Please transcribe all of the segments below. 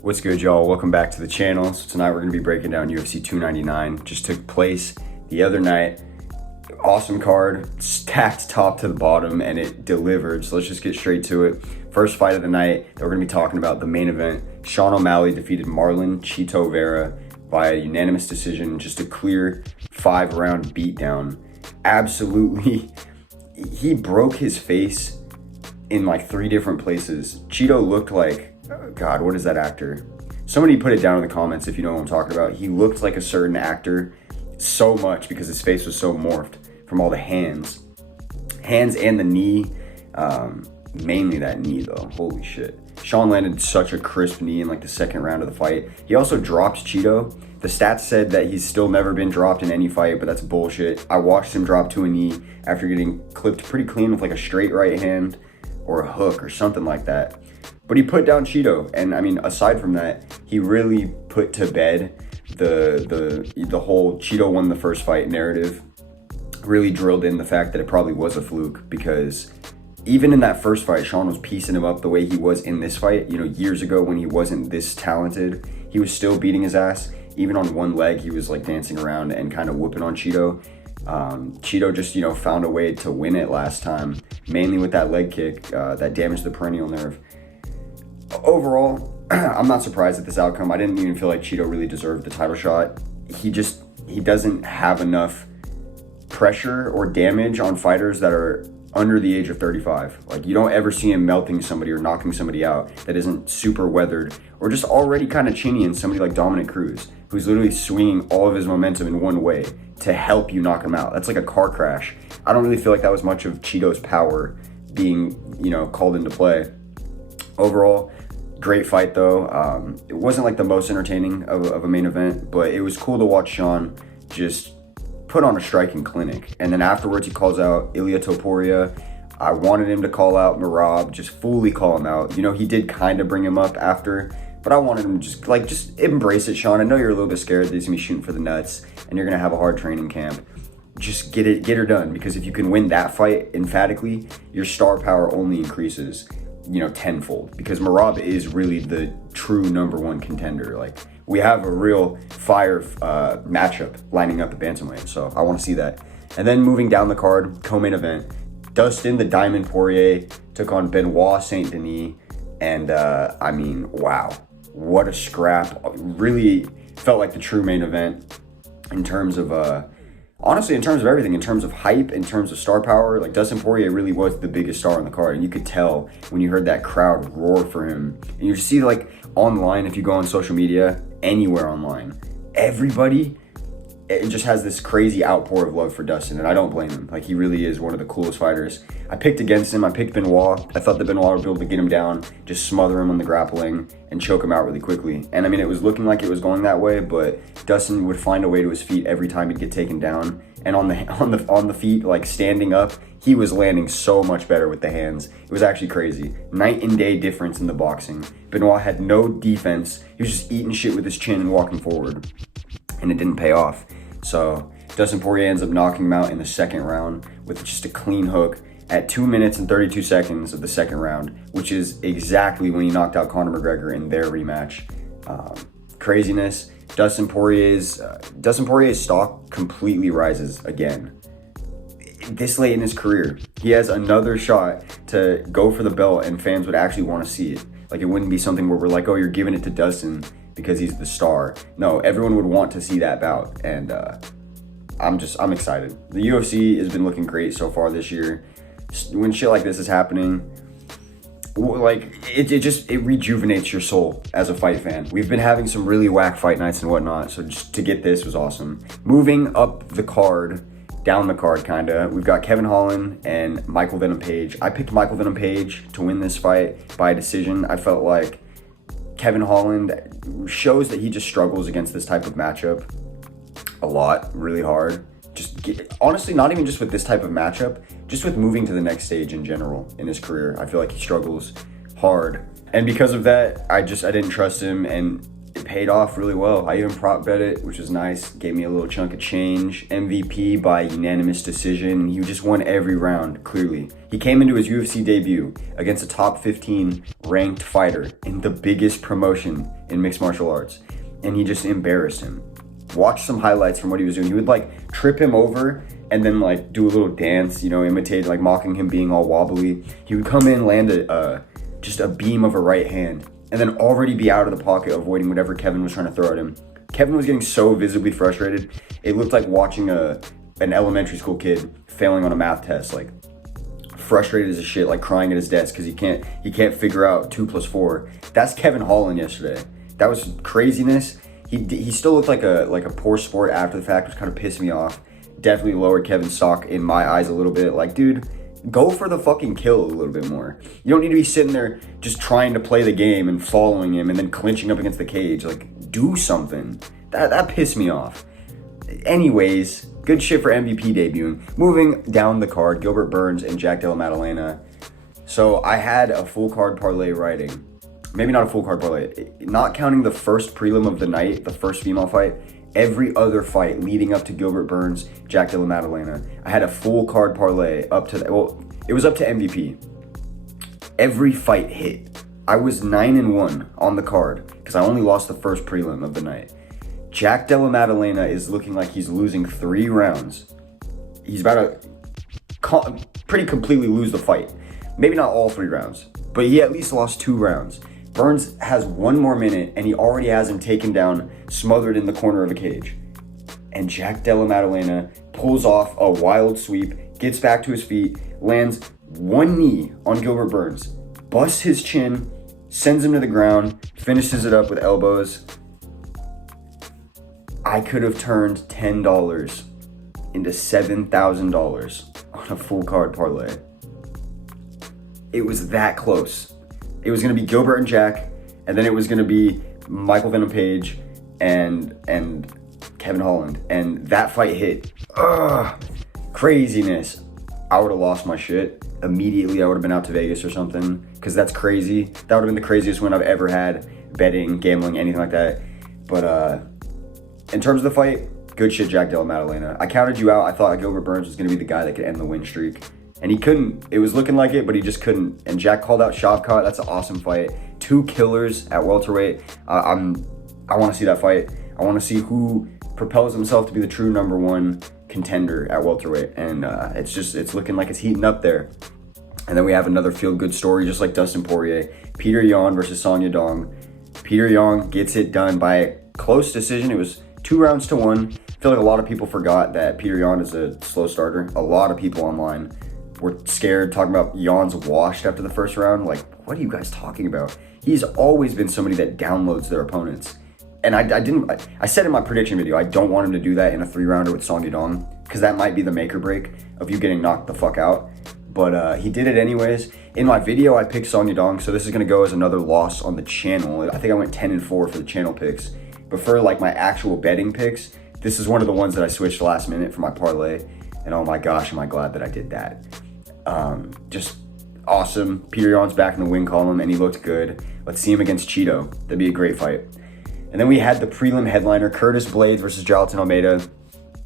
What's good, y'all? Welcome back to the channel. So tonight we're going to be breaking down UFC 299. Just took place the other night. Awesome card, stacked top to the bottom, and it delivered. So let's just get straight to it. First fight of the night that we're going to be talking about, the main event. Sean O'Malley defeated Marlon Chito Vera via unanimous decision. Just a clear 5-round beatdown. Absolutely, he broke his face in like 3 different places. Chito looked like, oh God, what is that actor? Somebody put it down in the comments if you know what I'm talking about. He looked like a certain actor so much because his face was so morphed from all the hands and the knee, mainly that knee though. Holy shit. Sean landed such a crisp knee in like the second round of the fight. He also dropped Chito. The stats said that he's still never been dropped in any fight, but that's bullshit. I watched him drop to a knee after getting clipped pretty clean with like a straight right hand or a hook or something like that. But he put down Chito, and I mean, aside from that, he really put to bed the whole Chito won the first fight narrative. Really drilled in the fact that it probably was a fluke, because even in that first fight, Sean was piecing him up the way he was in this fight. You know, years ago when he wasn't this talented, he was still beating his ass. Even on one leg, he was like dancing around and kind of whooping on Chito. Chito just, you know, found a way to win it last time, mainly with that leg kick that damaged the peroneal nerve. Overall, I'm not surprised at this outcome. I didn't even feel like Chito really deserved the title shot. He doesn't have enough pressure or damage on fighters that are under the age of 35. Like, you don't ever see him melting somebody or knocking somebody out that isn't super weathered or just already kind of chinny in somebody like Dominic Cruz, who's literally swinging all of his momentum in one way to help you knock him out. That's like a car crash. I don't really feel like that was much of Chito's power being, you know, called into play. Overall, great fight though. It wasn't like the most entertaining of a main event, but it was cool to watch Sean just put on a striking clinic. And then afterwards he calls out Ilia Topuria. I wanted him to call out Merab, just fully call him out. You know, he did kind of bring him up after, but I wanted him to just embrace it, Sean. I know you're a little bit scared that he's gonna be shooting for the nuts and you're gonna have a hard training camp. Just get her done, because if you can win that fight emphatically, your star power only increases, you know, tenfold, because Merab is really the true #1 contender. Like, we have a real fire matchup lining up at bantamweight, so I want to see that. And then moving down the card, co-main event, Dustin the Diamond Poirier took on Benoit St Denis, and I mean, wow, what a scrap. Really felt like the true main event in terms of honestly, in terms of everything, in terms of hype, in terms of star power. Like, Dustin Poirier really was the biggest star on the card, and you could tell when you heard that crowd roar for him. And you see, like, online, if you go on social media, anywhere online, everybody, it just has this crazy outpour of love for Dustin, and I don't blame him. Like, he really is one of the coolest fighters. I picked against him. I picked Benoit. I thought that Benoit would be able to get him down, just smother him on the grappling, and choke him out really quickly. And I mean, it was looking like it was going that way, but Dustin would find a way to his feet every time he'd get taken down. And on the feet, like standing up, he was landing so much better with the hands. It was actually crazy. Night and day difference in the boxing. Benoit had no defense. He was just eating shit with his chin and walking forward, and it didn't pay off. So Dustin Poirier ends up knocking him out in the second round with just a clean hook at 2 minutes and 32 seconds of the second round, which is exactly when he knocked out Conor McGregor in their rematch. Craziness. Dustin Poirier's stock completely rises again. This late in his career, he has another shot to go for the belt, and fans would actually want to see it. Like, it wouldn't be something where we're like, oh, you're giving it to Dustin because he's the star. No, everyone would want to see that bout, and I'm excited. The UFC has been looking great so far this year. When shit like this is happening, like, it rejuvenates your soul as a fight fan. We've been having some really whack fight nights and whatnot, so just to get this was awesome. Moving up the card, down the card kinda, we've got Kevin Holland and Michael Venom Page. I picked Michael Venom Page to win this fight by decision. I felt like Kevin Holland shows that he just struggles against this type of matchup a lot, really hard. Honestly, not even just with this type of matchup, just with moving to the next stage in general in his career. I feel like he struggles hard. And because of that, I didn't trust him, and paid off really well. I even prop bet it, which was nice. Gave me a little chunk of change. MVP by unanimous decision. He just won every round, clearly. He came into his UFC debut against a top 15 ranked fighter in the biggest promotion in mixed martial arts, and he just embarrassed him. Watch some highlights from what he was doing. He would like trip him over and then like do a little dance, you know, imitate, like mocking him being all wobbly. He would come in, land just a beam of a right hand, and then already be out of the pocket, avoiding whatever Kevin was trying to throw at him. Kevin was getting so visibly frustrated. It looked like watching an elementary school kid failing on a math test, like frustrated as a shit, like crying at his desk because he can't figure out 2 + 4. That's Kevin Holland yesterday. That was craziness. He still looked like a poor sport after the fact, which kind of pissed me off. Definitely lowered Kevin's stock in my eyes a little bit. Like, dude, go for the fucking kill a little bit more. You don't need to be sitting there just trying to play the game and following him and then clinching up against the cage. Like, do something. That pissed me off. Anyways, good shit for MVP debuting. Moving down the card, Gilbert Burns and Jack Della Maddalena. So I had a full card parlay writing. Maybe not a full card parlay. Not counting the first prelim of the night, the first female fight, every other fight leading up to Gilbert Burns, Jack Della Maddalena, I had a full card parlay up to, well, it was up to MVP. Every fight hit. I was 9-1 on the card because I only lost the first prelim of the night. Jack Della Maddalena is looking like he's losing 3 rounds. He's about to pretty completely lose the fight. Maybe not all 3 rounds, but he at least lost 2 rounds. Burns has 1 more minute, and he already has him taken down, smothered in the corner of a cage. And Jack Della Maddalena pulls off a wild sweep, gets back to his feet, lands 1 knee on Gilbert Burns, busts his chin, sends him to the ground, finishes it up with elbows. I could have turned $10 into $7,000 on a full card parlay. It was that close. It was going to be Gilbert and Jack, and then it was going to be Michael Venom Page and Kevin Holland. And that fight hit. Craziness. I would have lost my shit. Immediately, I would have been out to Vegas or something, because that's crazy. That would have been the craziest win I've ever had, betting, gambling, anything like that. But in terms of the fight, good shit, Jack Della Maddalena. I counted you out. I thought Gilbert Burns was going to be the guy that could end the win streak. And he couldn't. It was looking like it, but he just couldn't. And Jack called out Shavkat. That's an awesome fight. 2 killers at welterweight. I want to see that fight. I want to see who propels himself to be the true number 1 contender at welterweight. And it's looking like it's heating up there. And then we have another feel-good story, just like Dustin Poirier. Peter Yan versus Song Yadong. Peter Yan gets it done by a close decision. It was 2 rounds to 1. I feel like a lot of people forgot that Peter Yan is a slow starter. A lot of people online were scared, talking about Jan's washed after the first round. Like, what are you guys talking about? He's always been somebody that downloads their opponents. And I said in my prediction video, I don't want him to do that in a 3-rounder with Song Yadong, because that might be the make or break of you getting knocked the fuck out. But he did it anyways. In my video, I picked Song Yadong, so this is going to go as another loss on the channel. I think I went 10-4 for the channel picks. But for like my actual betting picks, this is one of the ones that I switched last minute for my parlay. And oh my gosh, am I glad that I did that. Just awesome. Peter Yan's back in the win column, and he looked good. Let's see him against Cheeto. That'd be a great fight. And then we had the prelim headliner, Curtis Blades versus Jailton Almeida.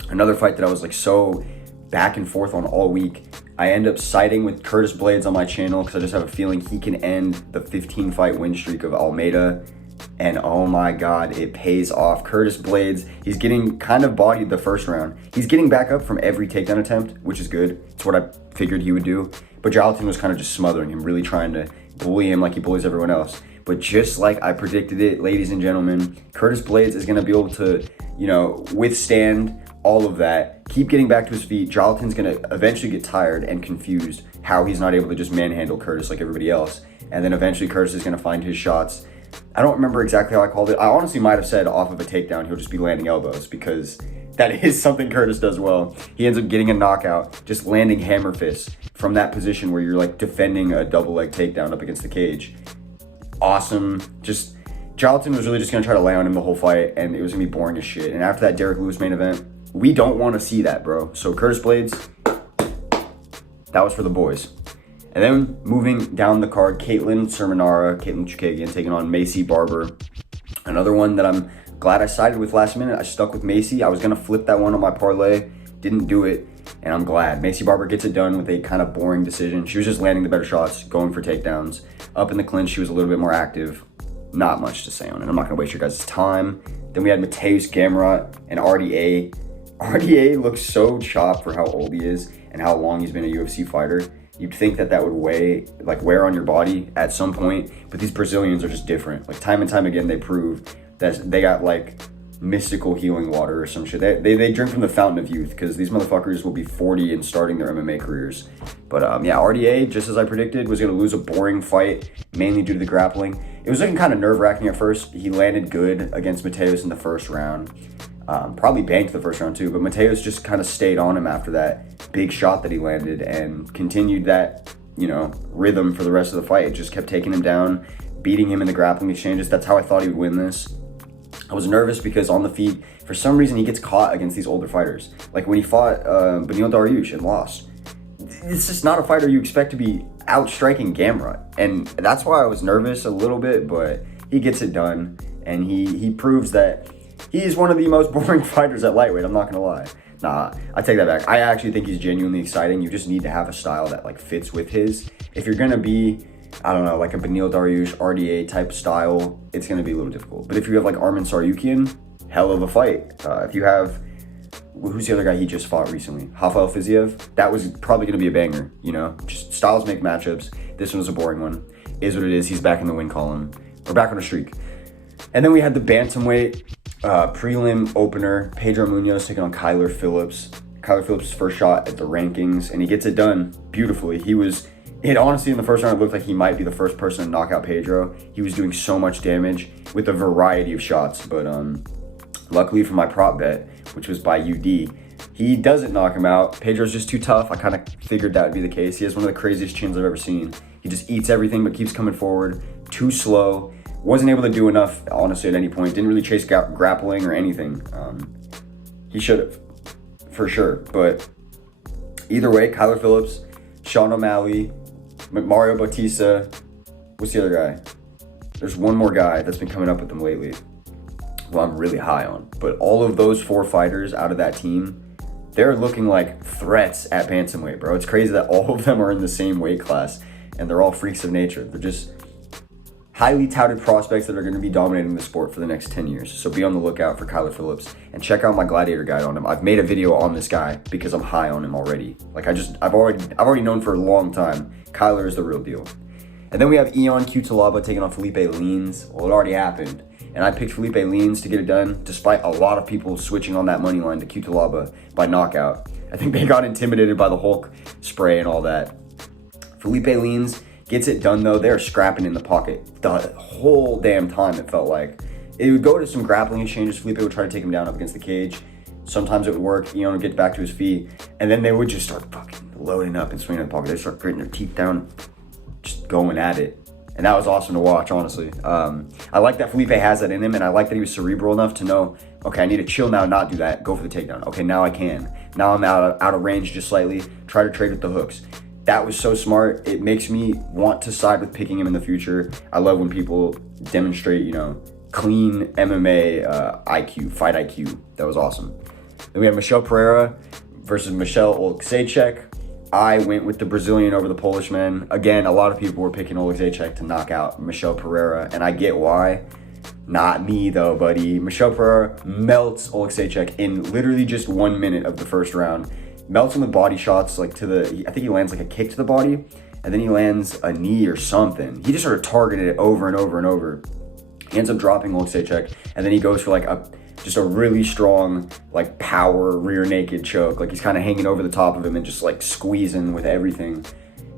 Another fight that I was like so back and forth on all week. I end up siding with Curtis Blades on my channel because I just have a feeling he can end the 15-fight win streak of Almeida. And oh my God, it pays off. Curtis Blades, he's getting kind of bodied the first round. He's getting back up from every takedown attempt, which is good. It's what I figured he would do. But Jailton was kind of just smothering him, really trying to bully him like he bullies everyone else. But just like I predicted it, ladies and gentlemen, Curtis Blades is going to be able to, withstand all of that, keep getting back to his feet. Jailton's going to eventually get tired and confused how he's not able to just manhandle Curtis like everybody else. And then eventually Curtis is going to find his shots. I don't remember exactly how I called it. I honestly might have said off of a takedown, he'll just be landing elbows, because that is something Curtis does well. He ends up getting a knockout, just landing hammer fists from that position where you're like defending a double leg takedown up against the cage. Awesome. Just Jailton was really just going to try to lay on him the whole fight, and it was going to be boring as shit. And after that Derek Lewis main event, we don't want to see that, bro. So Curtis Blades, that was for the boys. And then moving down the card, Caitlin Sermonara, Caitlin Chukagian taking on Macy Barber. Another one that I'm glad I sided with last minute, I stuck with Macy. I was gonna flip that one on my parlay, didn't do it, and I'm glad. Macy Barber gets it done with a kind of boring decision. She was just landing the better shots, going for takedowns. Up in the clinch, she was a little bit more active. Not much to say on it. I'm not gonna waste your guys' time. Then we had Matos, Gamrot, and RDA. RDA looks so chopped for how old he is and how long he's been a UFC fighter. You'd think that that would wear on your body at some point, but these Brazilians are just different. Like time and time again, they prove that they got like mystical healing water or some shit. They drink from the fountain of youth, because these motherfuckers will be 40 and starting their MMA careers. But yeah, RDA, just as I predicted, was gonna lose a boring fight, mainly due to the grappling. It was looking kind of nerve-wracking at first. He landed good against Matos in the first round. Probably banked the first round too, but Matos just kind of stayed on him after that big shot that he landed and continued that, rhythm for the rest of the fight. It just kept taking him down, beating him in the grappling exchanges. That's how I thought he would win this. I was nervous because on the feet, for some reason, he gets caught against these older fighters. Like when he fought Beneil Dariush and lost. It's just not a fighter you expect to be outstriking Gamrot. And that's why I was nervous a little bit, but he gets it done. And he proves that he's one of the most boring fighters at lightweight, I'm not gonna lie. Nah, I take that back. I actually think he's genuinely exciting. You just need to have a style that like fits with his. If you're gonna be, I don't know, like a Beneil Dariush, RDA type style, it's gonna be a little difficult. But if you have like Arman Tsarukyan, hell of a fight. If you have, who's the other guy he just fought recently? Rafael Fiziev, that was probably gonna be a banger, Just styles make matchups. This one was a boring one. Is what it is, he's back in the win column. We're back on a streak. And then we had the bantamweight prelim opener, Pedro Munoz taking on Kyler Phillips. Kyler Phillips' first shot at the rankings, and he gets it done beautifully. It honestly, in the first round, it looked like he might be the first person to knock out Pedro. He was doing so much damage with a variety of shots, but luckily for my prop bet, which was by UD, he doesn't knock him out. Pedro's just too tough. I kind of figured that would be the case. He has one of the craziest chins I've ever seen. He just eats everything but keeps coming forward. Too slow. Wasn't able to do enough, honestly, at any point. Didn't really chase grappling or anything. He should have, for sure. But either way, Kyler Phillips, Sean O'Malley, Mario Bautista, what's the other guy? There's one more guy that's been coming up with them lately, who I'm really high on. But all of those 4 fighters out of that team, they're looking like threats at bantamweight, bro. It's crazy that all of them are in the same weight class, and they're all freaks of nature. They're just highly touted prospects that are going to be dominating the sport for the next 10 years. So be on the lookout for Kyler Phillips and check out my gladiator guide on him. I've made a video on this guy because I'm high on him already. Like I've already known for a long time, Kyler is the real deal. And then we have Ion Cutelaba taking on Filipe Lins. Well, it already happened. And I picked Filipe Lins to get it done, despite a lot of people switching on that money line to Cutelaba by knockout. I think they got intimidated by the Hulk spray and all that. Filipe Lins gets it done though. They're scrapping in the pocket the whole damn time, it felt like. It would go to some grappling exchanges. Filipe would try to take him down up against the cage. Sometimes it would work. Ion would get back to his feet. And then they would just start fucking loading up and swinging in the pocket. They start gritting their teeth down, just going at it. And that was awesome to watch, honestly. I like that Filipe has that in him, and I like that he was cerebral enough to know, okay, I need to chill now, not do that, go for the takedown. Okay, now I can. Now I'm out of range just slightly, try to trade with the hooks. That was so smart. It makes me want to side with picking him in the future. I love when people demonstrate, clean MMA IQ, fight IQ. That was awesome. Then we have Michel Pereira versus Michel Oleksiejczuk. I went with the Brazilian over the Polish man. Again, a lot of people were picking Oleksiejczuk to knock out Michel Pereira, and I get why. Not me though, buddy. Michel Pereira melts Oleksiejczuk in literally just 1 minute of the first round. Melts him with body shots, like I think he lands like a kick to the body, and then he lands a knee or something. He just sort of targeted it over and over and over. He ends up dropping Oleksiejczuk, and then he goes for like just a really strong, like power rear naked choke. Like he's kind of hanging over the top of him and just like squeezing with everything.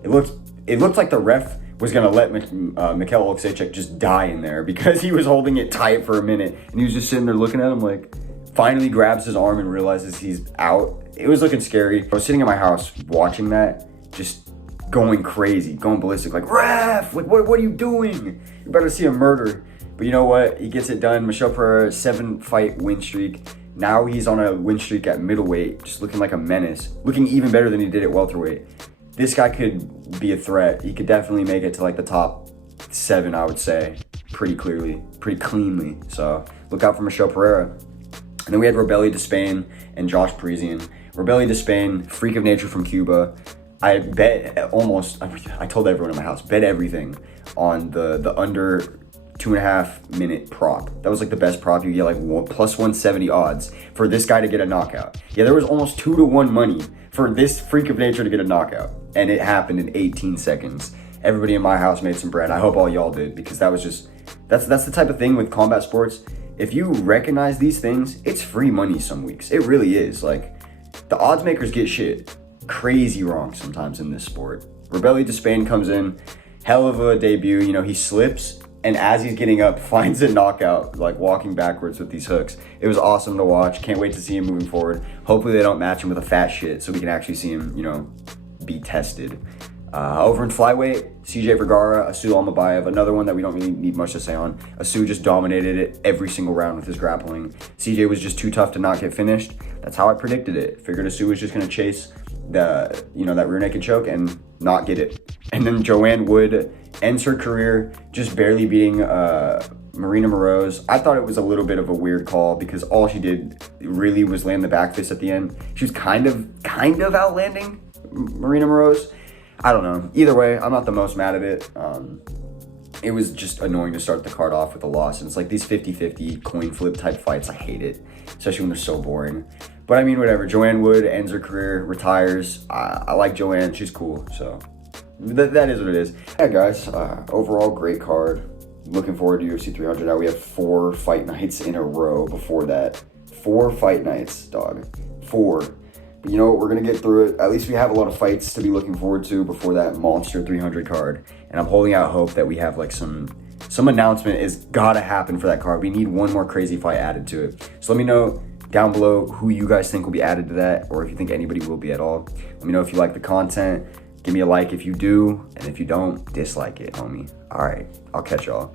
It looked like the ref was gonna let Michel Oleksiejczuk just die in there because he was holding it tight for a minute, and he was just sitting there looking at him like, finally grabs his arm and realizes he's out. It was looking scary. I was sitting in my house watching that, just going crazy, going ballistic, like, ref, like, what are you doing? You're about to see a murder. But you know what? He gets it done. Michel Pereira, 7-fight win streak. Now he's on a win streak at middleweight, just looking like a menace. Looking even better than he did at welterweight. This guy could be a threat. He could definitely make it to like the top 7, I would say. pretty cleanly. So look out for Michelle Pereira. And then we had Rebelli de Spain and Josh Parisian. Rebelli de Spain, freak of nature from Cuba. I bet I told everyone in my house, bet everything on the under 2.5 minute prop. That was like the best prop. You get like plus 170 odds for this guy to get a knockout. Yeah, there was almost 2-to-1 money for this freak of nature to get a knockout. And it happened in 18 seconds. Everybody in my house made some bread. I hope all y'all did, because that was just, that's the type of thing with combat sports. If you recognize these things, it's free money some weeks. It really is. Like, the odds makers get shit crazy wrong sometimes in this sport. Rebelli de Spain comes in, hell of a debut. You know, he slips, and as he's getting up, finds a knockout, like walking backwards with these hooks. It was awesome to watch. Can't wait to see him moving forward. Hopefully they don't match him with a fat shit so we can actually see him, you know, be tested. Over in flyweight, CJ Vergara, Assu Almeida, another one that we don't really need much to say on. Assu just dominated it every single round with his grappling. CJ was just too tough to not get finished. That's how I predicted it. Figured Assu was just gonna chase that rear naked choke and not get it. And then Joanne Wood ends her career just barely beating Melina Moraes. I thought it was a little bit of a weird call because all she did really was land the back fist at the end. She was kind of outlanding Melina Moraes. I don't know. Either way, I'm not the most mad at it. It was just annoying to start the card off with a loss. And it's like these 50-50 coin flip type fights. I hate it, especially when they're so boring. But I mean, whatever. Joanne Wood ends her career, retires. I like Joanne. She's cool. So that is what it is. Yeah, guys. Overall, great card. Looking forward to UFC 300. Now we have 4 fight nights in a row before that. 4 fight nights, dog. 4. You know what, we're going to get through it. At least we have a lot of fights to be looking forward to before that monster 300 card. And I'm holding out hope that we have like some announcement is got to happen for that card. We need one more crazy fight added to it. So let me know down below who you guys think will be added to that, or if you think anybody will be at all. Let me know if you like the content. Give me a like if you do, and if you don't, dislike it, homie. All right, I'll catch y'all.